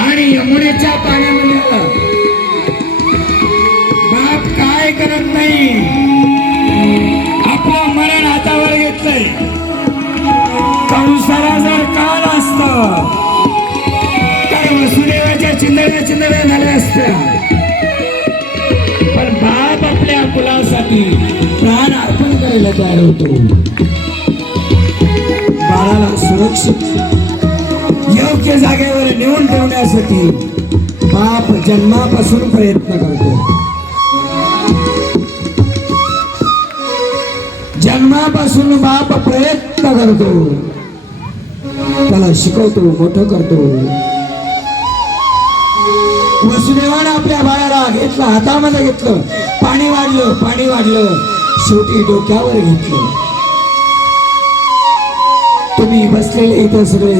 आणि यमुनेच्या पाण्यामध्ये बाप काय करत नाही हातावर घेतलंय जर काल असत. तर वसुदेवाच्या चिंधड्या चिंधड्या झाल्या असत्या. पण बाप आपल्या मुलासाठी प्राण अर्पण करायला तयार होतो. बाळाला सुरक्षित योग्य जागेवर नेऊन ठेवण्यासाठी बाप जन्मापासून प्रयत्न करतो. जन्मापासून बाप प्रयत्न करतो. त्याला शिकवतो मोठं करतो. वसुदेवानं आपल्या बाळाला घेतलं हातामध्ये घेतलं. पाणी वाढलं पाणी वाढलं. शेवटी डोक्यावर घेतलं. तुम्ही बसलेले इथं सगळे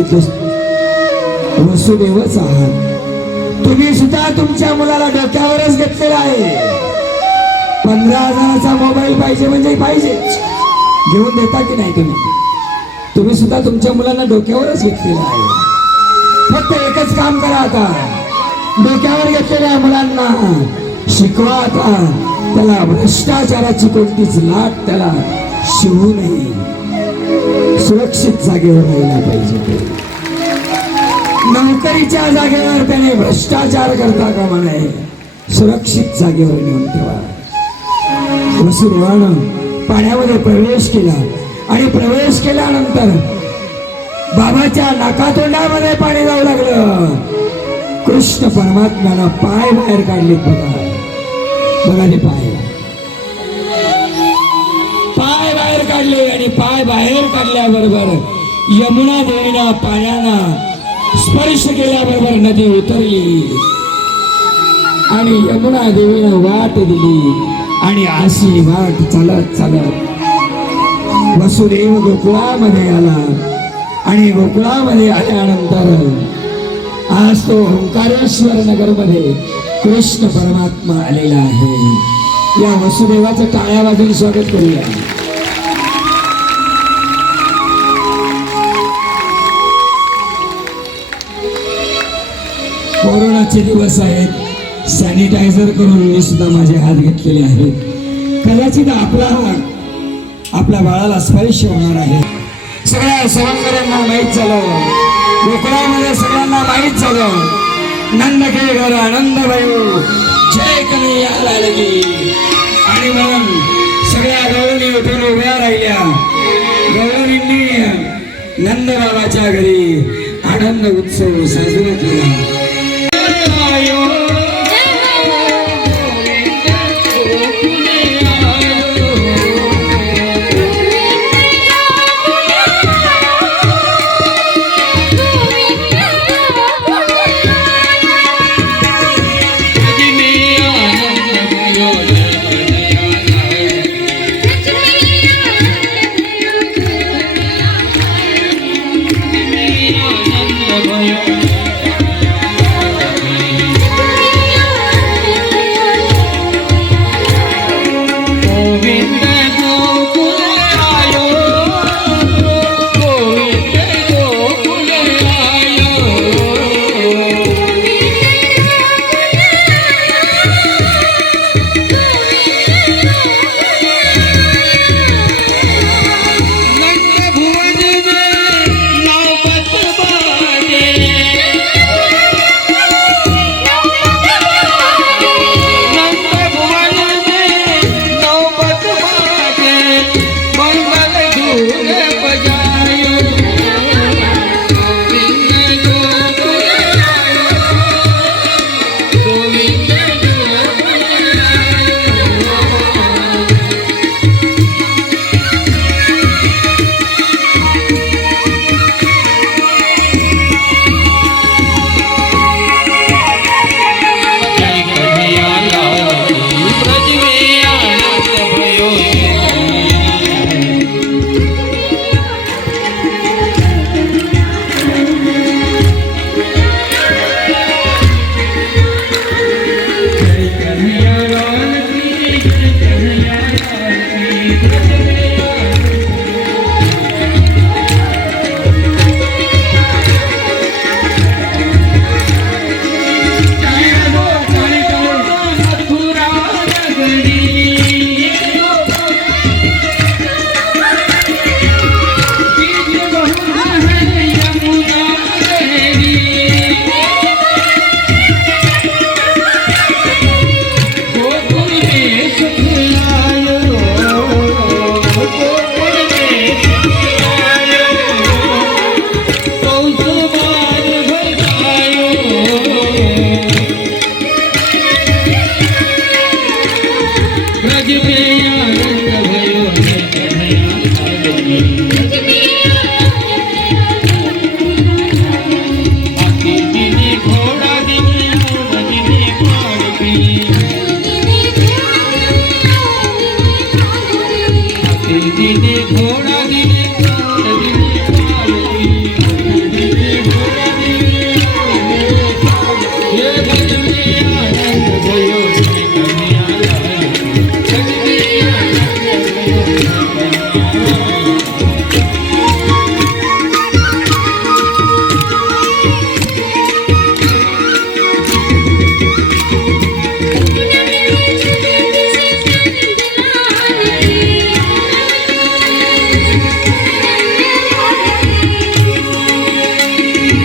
वसुदेवच आहात. तुम्ही सुद्धा तुमच्या मुलाला डोक्यावरच घेतलेला आहे. पंधरा हजाराचा मोबाईल पाहिजे म्हणजे पाहिजेच. घेऊन देता की नाही तुम्ही? तुम्ही सुद्धा तुमच्या मुलांना डोक्यावरच घेतलेलं आहे. फक्त एकच काम करा आता. डोक्यावर घेतलेल्या मुलांना शिकवा आता. त्याला भ्रष्टाचाराची कोणतीच लाट त्याला शिवू नये. सुरक्षित जागेवर राहिला पाहिजे नोकरीच्या जागेवर त्याने भ्रष्टाचार करता कामा नये. सुरक्षित जागेवर नेऊन ठेवा. वसुदेवानं पाण्यामध्ये प्रवेश केला. आणि प्रवेश केल्यानंतर बाबाच्या नाकातोंडामध्ये पाणी जाऊ लागलं. कृष्ण परमात्म्यानं पाय बाहेर काढले बघा. बघा ते पाय. पाय बाहेर काढले आणि पाय बाहेर काढल्याबरोबर यमुना देवीना पाण्याना स्पर्श केल्याबरोबर नदी उतरली. आणि यमुना देवीनं वाट दिली. आणि अशी वाट चालत चालत वसुदेव गोकुळामध्ये आला. आणि गोकुळामध्ये आल्यानंतर आज तो ओंकारेश्वर नगरमध्ये कृष्ण परमात्मा आलेला आहे. या वसुदेवाचं टाळ्या वाजून स्वागत करूया. कोरोनाचे दिवस आहेत. सॅनिटायझर करून मी सुद्धा माझे हात घेतलेले आहेत. कदाचित आपला हात आपल्या बाळाला स्पर्श होणार आहे. सगळ्या सवंगऱ्यांना माहीत झालं. गोकुळामध्ये सगळ्यांना माहीत झालं. नंद के घर आनंद भाऊ जय कन्हैया लागली आणि म्हणून सगळ्या गवळणी उठून उभ्या राहिल्या. गवळणींनी नंदबाबाच्या घरी आनंद उत्सव साजरा केला.